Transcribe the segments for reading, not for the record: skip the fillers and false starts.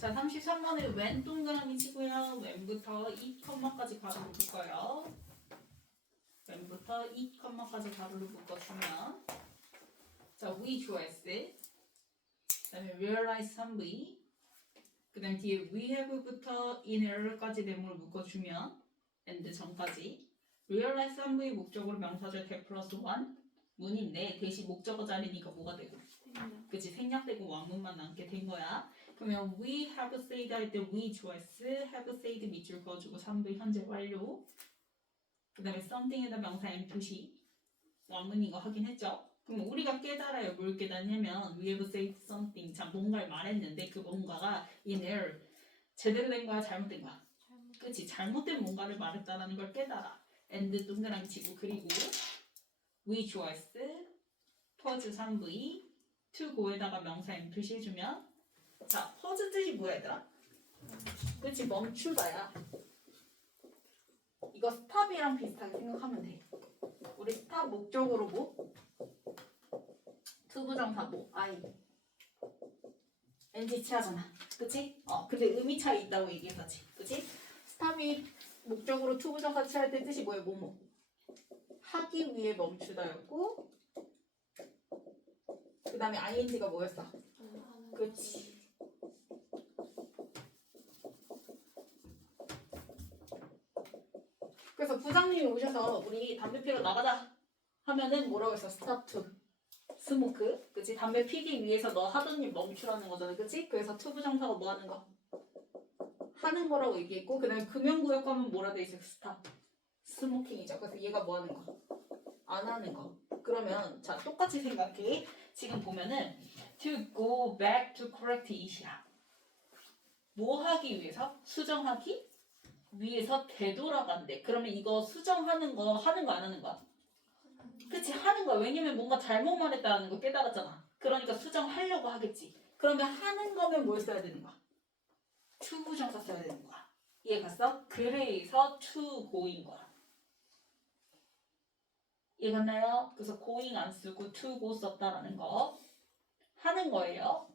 자, 33번에 when 동그라미 치고요. when부터 2컴마까지 가로로 묶어요. when부터 2컴마까지 가로로 묶어주면 자, we 좋아했어. 그 다음에 realize 3v 그 다음에 뒤에 we have부터 in error까지 네모를 묶어주면 and 전까지 realize 3v 목적으로 명사절 대 플러스 1 문인데 대신 목적어 자리니까 뭐가 되고 그치 생략되고 왕문만 남게 된 거야. 그러면 we have said 할 때 we 좋아했어. have said 밑줄 그어주고 3v 현재 완료. 그 다음에 something에다 명사 M2시 왕문인 거 확인했죠? 그럼 우리가 깨달아요. 뭘 깨닫냐면 we have said something 자 뭔가를 말했는데 그 뭔가가 in error 제대로 된 거야 잘못된 거야? 그치 잘못된 뭔가를 말했다라는 걸 깨달아. and 동그라미 치고 그리고 we 좋아했어. 퍼즈 3v to go에다가 명사 M 표시해주면 자 퍼즈 뜻이 뭐야 얘들아? 그치 멈추다야. 이거 스탑이랑 비슷하게 생각하면 돼. 우리 스탑 목적으로 뭐? 투부정사 뭐? I NG 취하잖아. 그치? 근데 의미 차이 있다고 얘기했었지. 그치? 스탑이 목적으로 투부정사 취할 때 뜻이 뭐예요? 뭐뭐? 하기 위해 멈추다였고 그 다음에 ing가 뭐였어? 그치. 그래서 부장님이 오셔서 우리 담배 피러 나가자 하면은 뭐라고 했어? 스탑 투 스모크 그치? 담배 피기 위해서 너 하던 일 멈추라는 거잖아. 그치? 그래서 투부정사가 뭐 하는 거? 하는 거라고 얘기했고 그 다음에 금연구역 가면 뭐라 돼 있어? 스탑 스모킹이죠. 그래서 얘가 뭐 하는 거? 안 하는 거. 그러면 자 똑같이 생각해. 지금 보면은 to go back to correct it이야. 뭐 하기 위해서? 수정하기 위해서 되돌아간대. 그러면 이거 수정하는 거 하는 거 안 하는 거야? 그치 하는 거야. 왜냐면 뭔가 잘못 말했다는 거 깨달았잖아. 그러니까 수정하려고 하겠지. 그러면 하는 거면 뭘 써야 되는 거야? to 부정사 써야 되는 거야. 이해 갔어? 그래서 to go인 거야. 이해 갔나요? 그래서 going 안 쓰고 to go 썼다라는 거 하는 거예요.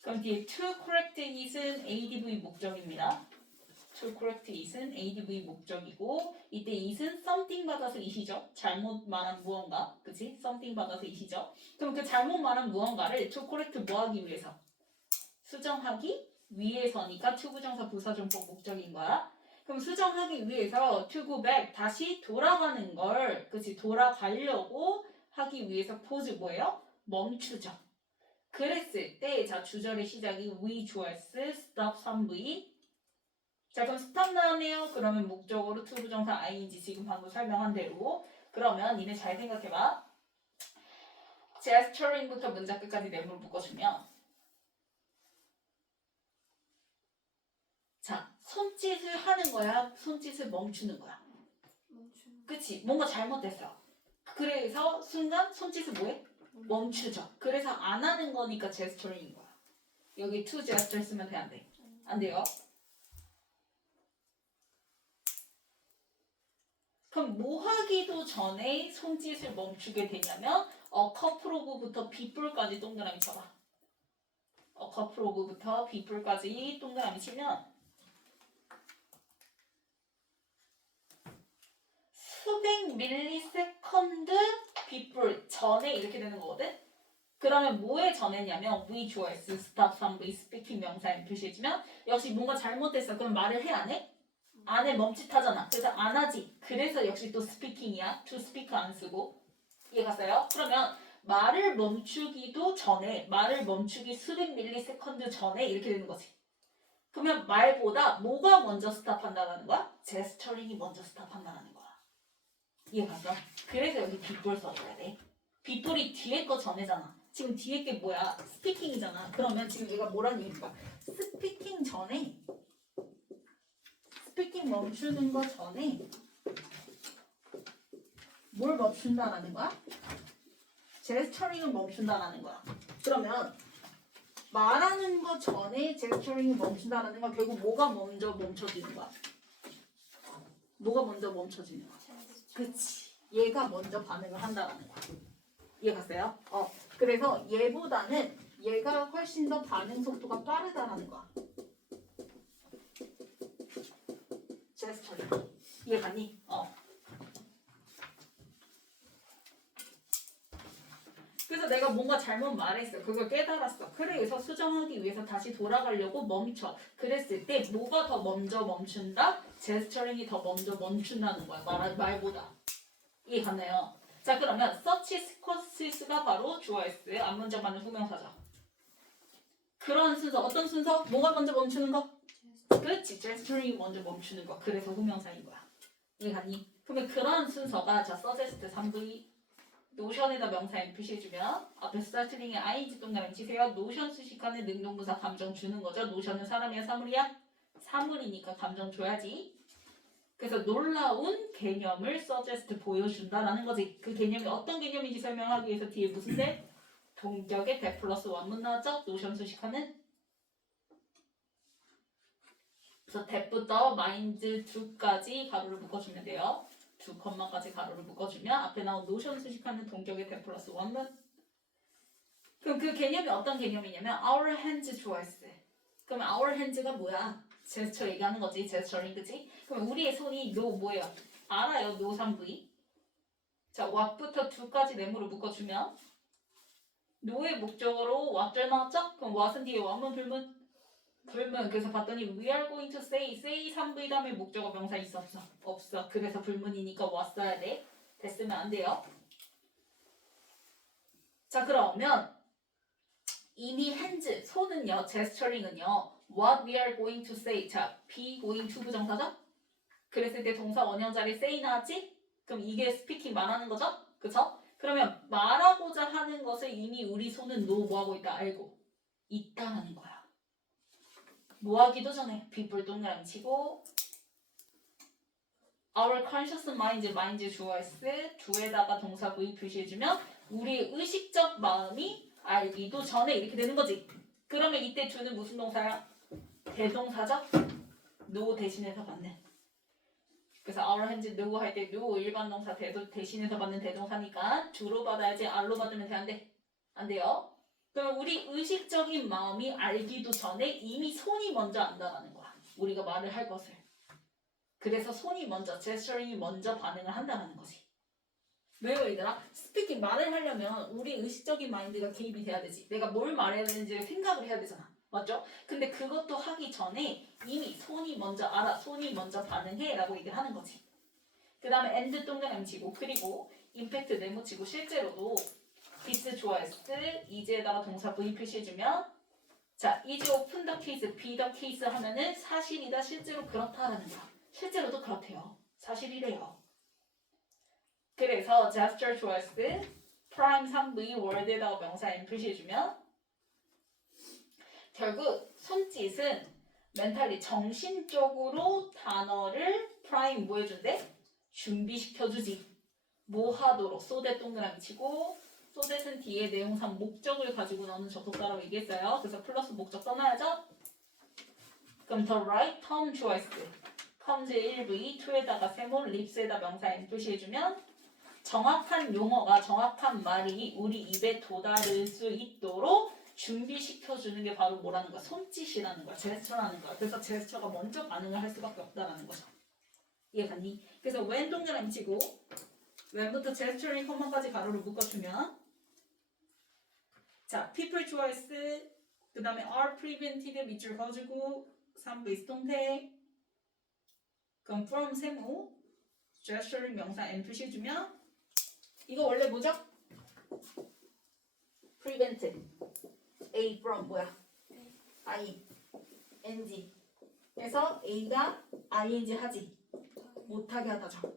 그럼 뒤에 to correct it은 adv 목적입니다. to correct it은 adv 목적이고 이때 it은 something 받아서 it이죠. 잘못 말한 무언가. 그치? something 받아서 it이죠. 그럼 그 잘못 말한 무언가를 to correct 뭐 하기 위해서? 수정하기 위해서니까 to 부정사 부사정법 목적인 거야. 그럼 수정하기 위해서 to go back 다시 돌아가는 걸 그치 돌아가려고 하기 위해서 pause 뭐예요? 멈추죠. 그랬을 때 자 주절의 시작이 we 좋아했어 stop 3v 자 그럼 stop 나왔네요. 그러면 목적어로 to 부정사 ing 지금 방금 설명한 대로 그러면 니네 잘 생각해봐. gesturing부터 문장 끝까지 내용을 묶어주면 자, 손짓을 하는 거야? 손짓을 멈추는 거야? 그치? 뭔가 잘못됐어. 그래서 순간 손짓을 뭐해? 멈추죠. 그래서 안 하는 거니까 제스처링인 거야. 여기 to gesture 쓰면 돼? 안 돼? 안 돼요. 그럼 뭐 하기도 전에 손짓을 멈추게 되냐면 a couple of부터 before까지 동그라미 쳐봐. a couple of부터 before까지 동그라미 치면 수백 밀리세컨드 before 전에 이렇게 되는 거거든? 그러면 뭐에 전에냐면 we 좋아했어 stop 3v speaking 명사에 표시해주면 역시 뭔가 잘못됐어. 그럼 말을 해 안 해? 안 해 멈칫하잖아. 그래서 안 하지. 그래서 역시 또 speaking이야. to speak 안 쓰고 이해 갔어요? 그러면 말을 멈추기도 전에 말을 멈추기 수백 밀리세컨드 전에 이렇게 되는 거지. 그러면 말보다 뭐가 먼저 스탑한다는 거야? 제스처링이 먼저 스탑한다는 거야. 이해 갔어? 그래서 여기 빗볼 써줘야 돼. 빗볼이 뒤에 거 전에잖아. 지금 뒤에 게 뭐야? 스피킹이잖아. 그러면 지금 얘가 뭐라는 얘기인가? 스피킹 전에 스피킹 멈추는 거 전에 뭘 멈춘다라는 거야? 제스처링을 멈춘다라는 거야. 그러면 말하는 거 전에 제스처링을 멈춘다라는 건 결국 뭐가 먼저 멈춰지는 거야? 뭐가 먼저 멈춰지는 거야? 그치. 얘가 먼저 반응을 한다라는 거야. 이해 갔어요? 그래서 얘보다는 얘가 훨씬 더 반응 속도가 빠르다라는 거야. 제스처. 이해 갔니? 그래서 내가 뭔가 잘못 말했어. 그걸 깨달았어. 그래서 수정하기 위해서 다시 돌아가려고 멈춰. 그랬을 때 뭐가 더 먼저 멈춘다? 제스처링이 더 먼저 멈춘다는 거야. 말보다. 이해 갔나요? 자, 그러면 such sequences가 바로 주어 S, 앞문장 받는 후명사죠. 그런 순서, 어떤 순서? 뭐가 먼저 멈추는 거? 그렇지, 제스처링이 먼저 멈추는 거. 그래서 후명사인 거야. 이해 갔니? 그러면 그런 순서가 자, suggest 3V 노션에다 명사 M 표시해주면 앞에 스타트링에 ing 동그라미 치세요. 노션 수식하는 능동부사 감정 주는 거죠. 노션은 사람이야 사물이야? 사물이니까 감정 줘야지. 그래서 놀라운 개념을 suggest 보여준다라는 거지. 그 개념이 어떤 개념인지 설명하기 위해서 뒤에 무슨 대? 동격의 대 플러스 원문 나왔죠? 노션 수식하는. 그래서 대부터 mind to까지 가로를 묶어주면 돼요. 두 컴마까지 가로를 묶어주면 앞에 나온 노션 수식하는 동격의 대 플러스 원문. 그럼 그 개념이 어떤 개념이냐면 our hands choice. 그러면 our hands가 뭐야? 제스처 얘기하는 거지. 제스처링 그치? 그럼 우리의 손이 no 뭐예요? 알아요. no 3V. 자, what부터 to까지 네모를 묶어주면 no의 목적어로 what절 나왔죠? 그럼 what은 뒤에 원문 불문? 불문. 그래서 봤더니 we are going to say 3V 다음에 목적어 명사 있어 없어? 없어. 그래서 불문이니까 what 써야 돼. 됐으면 안 돼요. 자, 그러면 이미 hands, 손은요, gesturing은요, what we are going to say. 자, be going to 부정사죠? 그랬을 때 동사 원형 자리에 say 나왔지? 그럼 이게 스피킹 말하는 거죠? 그쵸? 그러면 말하고자 하는 것을 이미 우리 손은 no 뭐하고 있다 알고 있다라는 거야. 뭐하기도 전에 빗불 동그라미 치고 our conscious mind 주어 S 주에다가 동사 V 표시해주면 우리 의식적 마음이 알기도 전에 이렇게 되는 거지. 그러면 이때 주는 무슨 동사야? 대동사죠? no 대신해서 받는. 그래서 our hands no 할 때 no 일반 동사 대신해서 받는 대동사니까 주로 받아야지 알로 받으면 돼? 안 돼? 안 돼요. 그럼 우리 의식적인 마음이 알기도 전에 이미 손이 먼저 안다라는 거야. 우리가 말을 할 것을. 그래서 손이 먼저, 제스처링이 먼저 반응을 한다는 거지. 왜요, 얘들아? 스피킹 말을 하려면 우리 의식적인 마인드가 개입이 돼야 되지. 내가 뭘 말해야 되는지를 생각을 해야 되잖아. 맞죠? 근데 그것도 하기 전에 이미 손이 먼저 알아, 손이 먼저 반응해 라고 얘기를 하는 거지. 그 다음에 and 동그라미 치고 그리고 임팩트 네모 치고 실제로도 this 좋아했을 이제에다가 동사 V 표시해주면 자, is open the case, be the case 하면은 사실이다, 실제로 그렇다라는 거야. 실제로도 그렇대요. 사실이래요. 그래서 gesture 좋아했을 prime 3V word에다가 명사 M 표시해주면 결국 손짓은 멘탈리 정신적으로 단어를 prime 뭐 해준대? 준비시켜주지. 뭐 하도록 소댓 동그라미 치고 소댓은 뒤에 내용상 목적을 가지고 나오는 접속사라고 얘기했어요. 그래서 플러스 목적 써놔야죠. 그럼 the right term choice comes 1V 2에다가 세모 립스에다 명사 M 표시해주면 정확한 용어가 정확한 말이 우리 입에 도달할 수 있도록 준비시켜주는 게 바로 뭐라는 거야? 손짓이라는 거야. 제스처라는 거야. 그래서 제스처가 먼저 반응을 할 수밖에 없다라는 거죠. 이해 갔니? 그래서 when 동그라미 치고 when부터 gesturing 컴마까지 가로를 묶어주면 자, people choice 그 다음에 are prevented 밑줄 그어주고 3V 동태 그럼 from 세모 gesturing 명사 M 표시해주면 이거 원래 뭐죠? prevented A from 뭐야? I NG 그래서 A가 ING 하지 못하게 하다죠.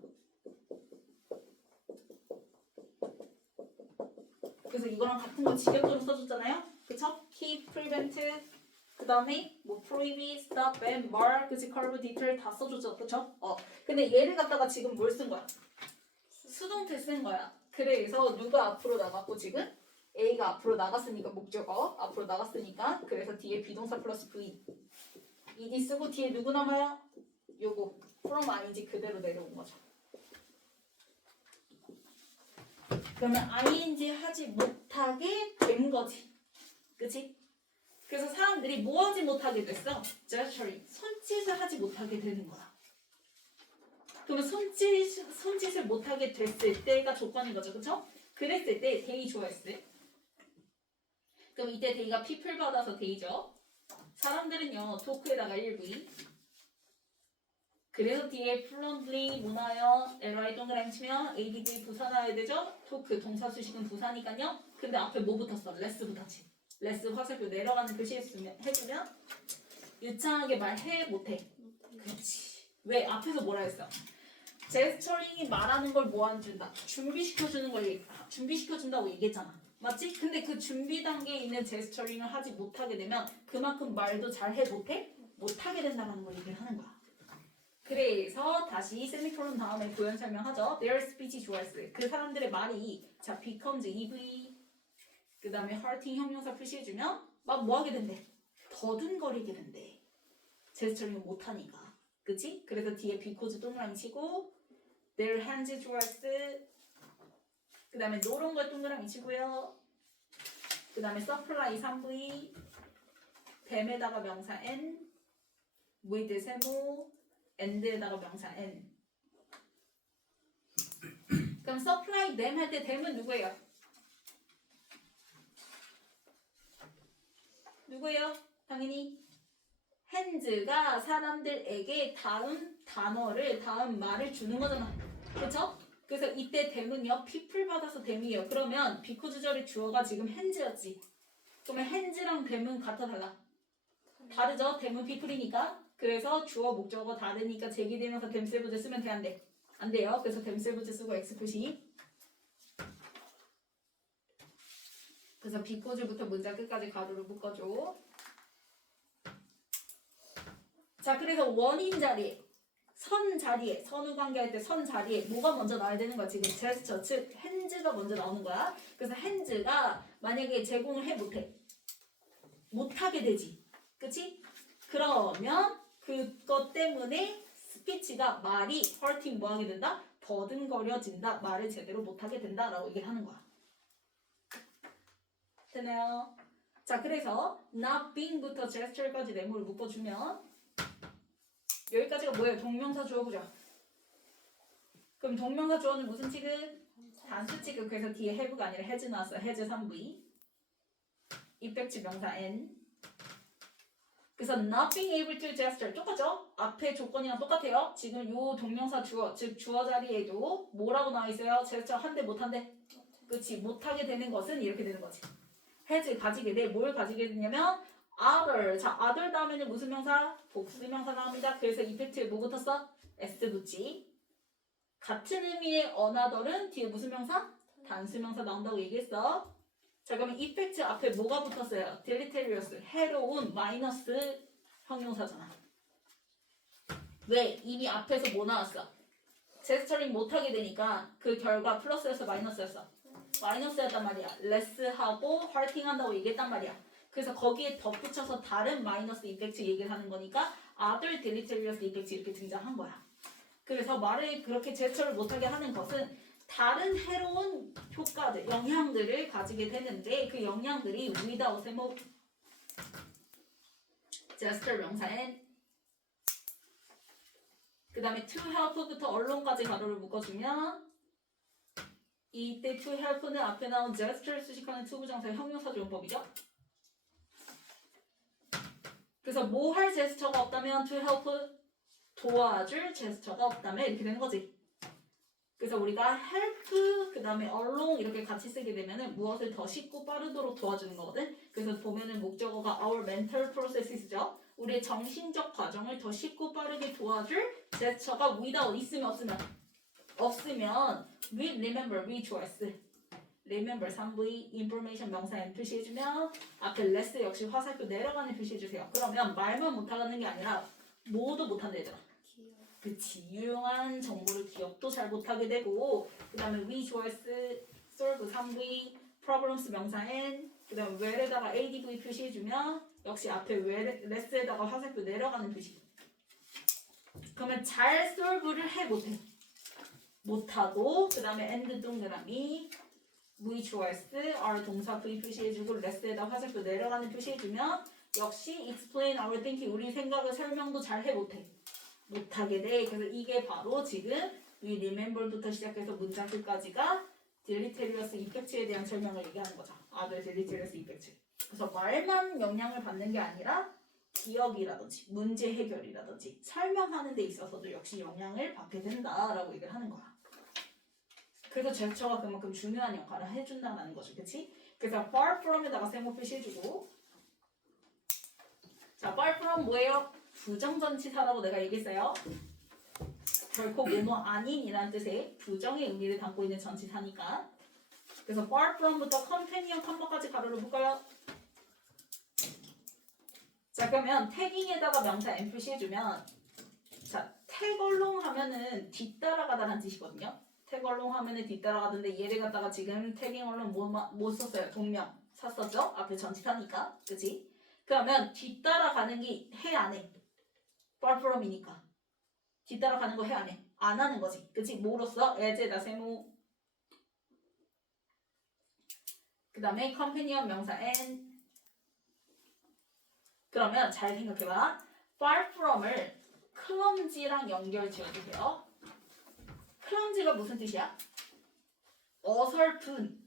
그래서 이거랑 같은 거 직역으로 써줬잖아요. 그쵸? keep, prevent 그 다음에 뭐 prohibit, stop, ban, bar 그치? curb, detail 다 써줬죠. 그쵸? 근데 얘를 갖다가 지금 뭘 쓴 거야? 수동태 쓴 거야. 그래서 누가 앞으로 나갔고 지금? A가 앞으로 나갔으니까 목적어 앞으로 나갔으니까 그래서 뒤에 비동사 플러스 V ed 쓰고 뒤에 누구 남아요? 요거 from ing 그대로 내려온 거죠. 그러면 ing 하지 못하게 된 거지. 그치? 그래서 사람들이 뭐 하지 못하게 됐어? gesturing. 손짓을 하지 못하게 되는 거야. 그러면 손짓을 못하게 됐을 때가 조건인 거죠. 그쵸? 그랬을 때 데이 좋아했을. 그럼 이때 데이가 people 받아서 데이죠. 사람들은요. 토크에다가 1V. 그래서 뒤에 fluently 뭐 나와요? LI 동그라미 치면 ADV 부사 나와야 되죠? 토크 동사 수식은 부사니까요. 근데 앞에 뭐 붙었어? less 붙었지. less 화살표 내려가는 글씨 해주면 유창하게 말해 못해. 그렇지. 왜? 앞에서 뭐라 했어? 제스처링이 말하는 걸 뭐 안 준다? 준비시켜주는 걸 준비시켜준다고 얘기했잖아. 맞지? 근데 그 준비 단계에 있는 제스처링을 하지 못하게 되면 그만큼 말도 잘해 못해? 못하게 된다는 걸 얘기를 하는 거야. 그래서 다시 세미콜론 다음에 부연 설명하죠. Their speech 좋아했어요. 그 사람들의 말이 자 becomes EV 그 다음에 hearting 형용사 표시해주면 막 뭐 하게 된대? 더듬거리게 된대. 제스처링을 못하니까. 그치? 그래서 뒤에 because 동그라미 치고 their hands 좋아했어요. 그 다음에 노란 걸 동그라미 치고요. 그 다음에 supply 3V 뱀에다가 명사 n with 세모 and에다가 명사 n. 그럼 supply them 할 때 them은 누구예요? 누구예요? 당연히 hands가 사람들에게 다음 단어를 다음 말을 주는 거잖아. 그렇죠? 그래서 이때 them은요 people 받아서 them이에요. 그러면 because 절의 주어가 지금 hands였지. 그러면 hands랑 them은 같아 달라? 다르죠? them은 people이니까. 그래서 주어 목적어 다르니까 제기되면서 them 세부제 쓰면 돼 안 돼? 안 돼요. 그래서 them 세부제 쓰고 x 표시. 그래서 because부터 문장 끝까지 가로로 묶어줘. 자, 그래서 원인 자리에 선 자리에 선후 관계할 때 선 자리에 뭐가 먼저 나와야 되는 거야? 지금 제스처 즉 hands가 먼저 나오는 거야. 그래서 hands가 만약에 제공을 해 못하게 되지. 그치? 그러면 그것 때문에 스피치가 말이 hurting 뭐 하게 된다? 더듬거려진다. 말을 제대로 못하게 된다라고 얘기를 하는 거야. 되나요? 자, 그래서 not being부터 gesture까지 네모를 묶어주면 여기까지가 뭐예요? 동명사 주어구죠. 그럼 동명사 주어는 무슨 취급? 단수 취급. 그래서 뒤에 have가 아니라 has 나왔어요. has 3V 이펙트 명사 n. 그래서 not being able to gesture 똑같죠? 앞에 조건이랑 똑같아요. 지금 요 동명사 주어 즉 주어 자리에도 뭐라고 나와 있어요? gesture 한대 못한대. 그치? 못하게 되는 것은 이렇게 되는 거지. has 가지게 돼. 뭘 가지게 되냐면 other. 자, other 다음에는 무슨 명사? 복수명사 나옵니다. 그래서 이펙트에 뭐 붙었어? s 붙지. 같은 의미의 another는 뒤에 무슨 명사? 단수명사 나온다고 얘기했어. 자, 그러면 이펙트 앞에 뭐가 붙었어요? deleterious, 해로운, 마이너스 형용사잖아. 왜? 이미 앞에서 뭐 나왔어? 제스처링 못하게 되니까 그 결과 플러스였어, 마이너스였어? 마이너스였단 말이야. less하고 hurting 한다고 얘기했단 말이야. 그래서 거기에 덧붙여서 다른 마이너스 이펙트 얘기를 하는 거니까 other deleterious 이펙트 이렇게 등장한 거야. 그래서 말을 그렇게 제스처를 못하게 하는 것은 다른 해로운 효과들, 영향들을 가지게 되는데 그 영향들이 without 세모 gesture 명사엔 그 다음에 to help부터 언론까지 가로를 묶어주면 이때 to help는 앞에 나온 gesture 수식하는 to 부정사의 형용사 조용법이죠. 그래서 뭐 할 제스처가 없다면 to help 도와줄 제스처가 없다면 이렇게 되는 거지. 그래서 우리가 help 그 다음에 along 이렇게 같이 쓰게 되면은 무엇을 더 쉽고 빠르도록 도와주는 거거든. 그래서 보면은 목적어가 our mental processes죠. 우리의 정신적 과정을 더 쉽고 빠르게 도와줄 제스처가 without 있으면 없으면 we remember we choice remember 3V information 명사 n 표시해주면 앞에 less 역시 화살표 내려가는 표시해주세요. 그러면 말만 못하는 게 아니라 뭐도 못한다 얘들아. 그치, 유용한 정보를 기억도 잘 못하게 되고 그 다음에 we choice solve 3V problems 명사 n 그 다음에 where에다가 adv 표시해주면 역시 앞에 where less에다가 화살표 내려가는 표시. 그러면 잘 solve를 해 못해? 못하고 그 다음에 and 동그라미 which was are 동사 V 표시해주고 less에다 화살표 내려가는 표시해주면 역시 explain our thinking 우리 생각을 설명도 잘 못하게 돼. 그래서 이게 바로 지금 we remember부터 시작해서 문장 끝까지가 deleterious effects에 대한 설명을 얘기하는 거죠. other deleterious effects. 그래서 말만 영향을 받는 게 아니라 기억이라든지 문제 해결이라든지 설명하는 데 있어서도 역시 영향을 받게 된다라고 얘기를 하는 거야. 그래서 제스처가 그만큼 중요한 역할을 해준다는 거죠. 그치? 그래서 far from에다가 세모 표시해주고 자, far from 뭐예요? 부정전치사라고 내가 얘기했어요. 결코 뭐뭐 아닌이라는 뜻의 부정의 의미를 담고 있는 전치사니까. 그래서 far from부터 companion 컴마까지 가로를 볼까요? 자, 그러면 태깅에다가 명사 M 표시해주면 자, 태걸롱 하면은 뒤따라가다라는 뜻이거든요. 태걸롱 하면은 뒤따라가던데 얘를 갖다가 지금 태깅얼롱 뭐 썼어요? 동명 샀었죠? 앞에 전치사니까. 그치? 그러면 뒤따라가는 게 해 안 해? far from이니까. 뒤따라가는 거 해 안 해? 안 하는 거지. 그치? 뭐로써? as에다 세모. 그 다음에 companion 명사 and. 그러면 잘 생각해봐. far from을 clumsy랑 연결 지어주세요. clumsy가 무슨 뜻이야? 어설픈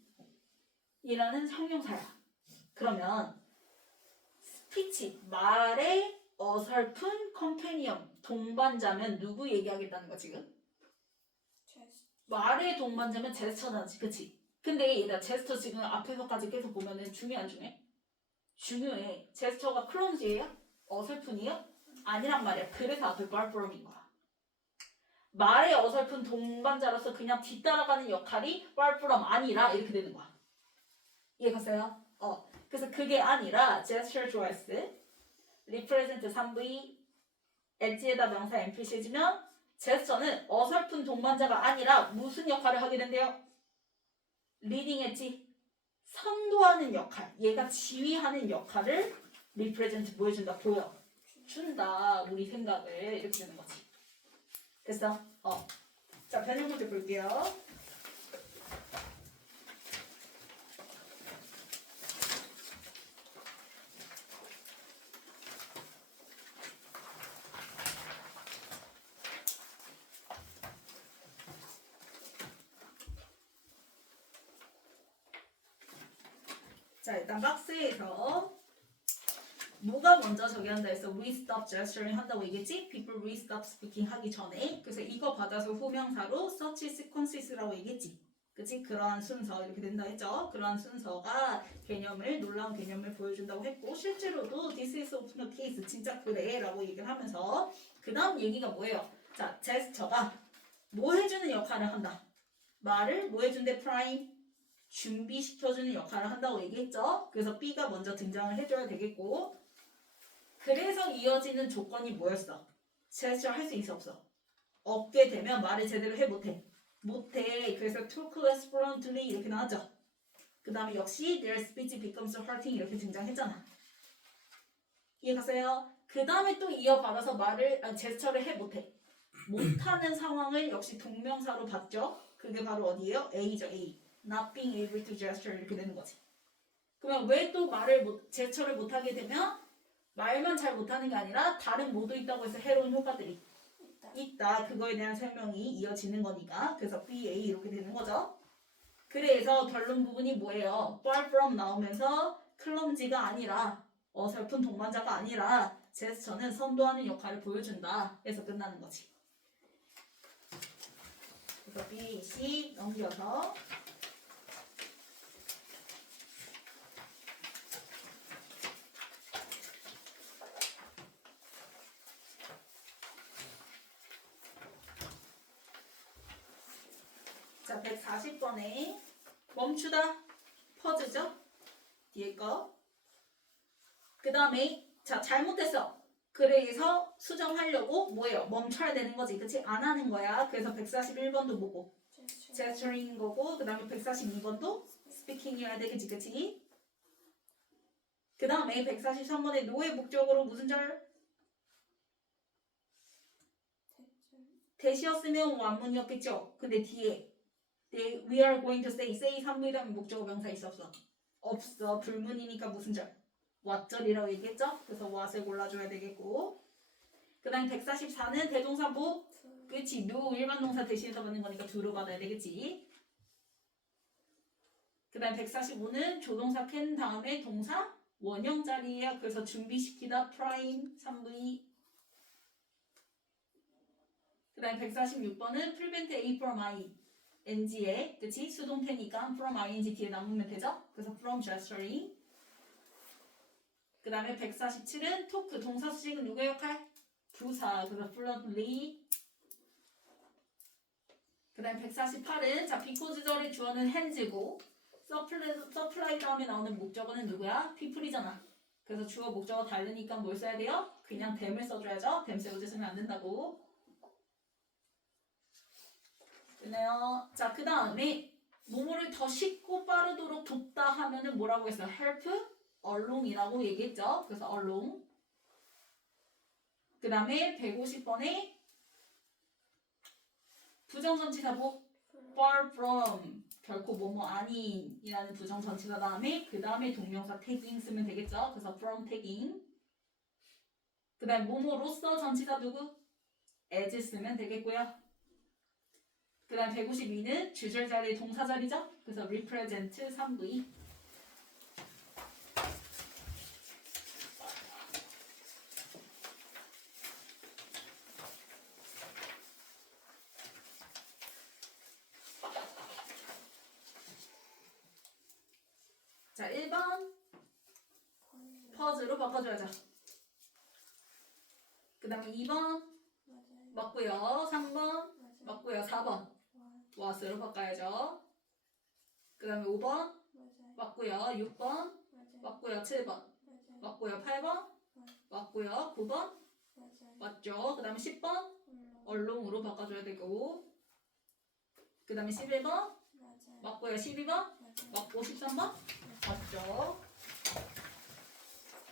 이라는 형용사야. 그러면 스피치, 말의 어설픈 컴패니언, 동반자면 누구 얘기하겠다는 거야 지금? 말의 동반자면 제스처나지, 그치? 근데 얘들아 제스처 지금 앞에서까지 계속 보면은 중요해 안 중요해? 중요해. 제스처가 클럼지예요? 어설픈이요? 아니란 말이야. 그래서 앞에 far from인 거야. 말의 어설픈 동반자로서 그냥 뒤따라가는 역할이 far from 아니라 이렇게 되는 거야. 이해갔어요? 그래서 그게 아니라 gesture choice, represent 3V, edge에다 명사 NPC 해주면 제스처는 어설픈 동반자가 아니라 무슨 역할을 하게 된대요? leading edge, 선도하는 역할, 얘가 지휘하는 역할을 represent 보여준다, 보여준다, 우리 생각을 이렇게 되는 거지. 됐어? 자, 변형 문제 볼게요. 자, 일단 박스에서 뭐가 먼저 저기 한다 해서 we stop gesturing 한다고 얘기했지? people we stop speaking 하기 전에. 그래서 이거 받아서 후명사로 such sequences라고 얘기했지. 그치? 그러한 순서 이렇게 된다 했죠? 그러한 순서가 개념을, 놀라운 개념을 보여준다고 했고 실제로도 this is often the case, 진짜 그래 라고 얘기를 하면서 그 다음 얘기가 뭐예요? 자, 제스처가 뭐 해주는 역할을 한다. 말을 뭐 해준대? prime 준비시켜주는 역할을 한다고 얘기했죠. 그래서 B가 먼저 등장을 해줘야 되겠고 그래서 이어지는 조건이 뭐였어? 제스처 할 수 있어 없어? 없게 되면 말을 제대로 못해. 그래서 talk less fluently 이렇게 나왔죠. 그 다음에 역시 their speech becomes hurting 이렇게 등장했잖아. 이해갔어요? 그 다음에 또 이어받아서 제스처를 못하는 상황을 역시 동명사로 봤죠. 그게 바로 어디예요? A죠, A. Not being able to gesture 이렇게 되는 거지. 그러면 왜 또 제스처를 못하게 되면 말만 잘 못하는 게 아니라 다른 뭐도 있다고 해서 해로운 효과들이 있다. 그거에 대한 설명이 이어지는 거니까. 그래서 BA 이렇게 되는 거죠. 그래서 결론 부분이 뭐예요? far from 나오면서 clumsy가 아니라 어설픈 동반자가 아니라 제스처는 선도하는 역할을 보여준다. 해서 끝나는 거지. 그래서 B, C 넘겨서 자, 140번에 멈추다 퍼즈죠? 뒤에 거. 그 다음에 자, 잘못했어. 그래서 수정하려고 뭐예요? 멈춰야 되는 거지. 그치? 안 하는 거야. 그래서 141번도 뭐고? gesturing인 거고 그 다음에 142번도 speaking이어야 되겠지. 그치? 그 다음에 143번에 노의 목적으로 무슨 절? 대시였으면 완문이었겠죠? 근데 뒤에 we are going to say 3부에 대한 목적어 명사 있어 없어? 없어. 불문이니까 무슨 절? what절이라고 얘기했죠? 그래서 what을 골라줘야 되겠고 그 다음에 144는 대동사 뭐? 그치 do 일반 동사 대신해서 받는 거니까 do로 받아야 되겠지. 그 다음에 145는 조동사 can 다음에 동사 원형 자리예요. 그래서 준비시키다 prime 3V. 그 다음에 146번은 prevent A from I NG에 그치? 수동태니까 from ING 뒤에 남으면 되죠? 그래서 from gesturing. 그 다음에 147은 talk 동사 수식은 누구의 역할? 부사. 그래서 fluently. 그 다음에 148은 자 because 절의 주어는 hands고 supply 다음에 나오는 목적어는 누구야? people이잖아. 그래서 주어 목적어 다르니까 뭘 써야 돼요? 그냥 them을 써줘야죠. them 세우지 쓰면 안 된다고. 됐나요? 자, 그 다음에 뭐뭐를 더 쉽고 빠르도록 돕다 하면은 뭐라고 했어요? help along이라고 얘기했죠. 그래서 along. 그 다음에 150번에 부정전치사 뭐? far from 결코 뭐뭐 아닌이라는 부정전치사 다음에 그 다음에 동명사 tagging 쓰면 되겠죠. 그래서 from tagging. 그 다음에 뭐뭐로서 전치사 누구? as 쓰면 되겠고요. 그 다음 152는 주절 자리의 동사 자리죠. 그래서 represent 3V. 자, 1번 퍼즈로 바꿔줘야죠. 그 다음에 2번 맞고요. 3번 맞고요. 4번 what으로 바꿔야죠. 그 다음에 5번 맞고요. 6번 맞고요. 7번 맞고요. 8번 맞고요. 9번 맞죠. 그 다음에 10번 얼롱으로 바꿔줘야 되고 그 다음에 11번 맞고요. 12번 맞고 13번 맞죠.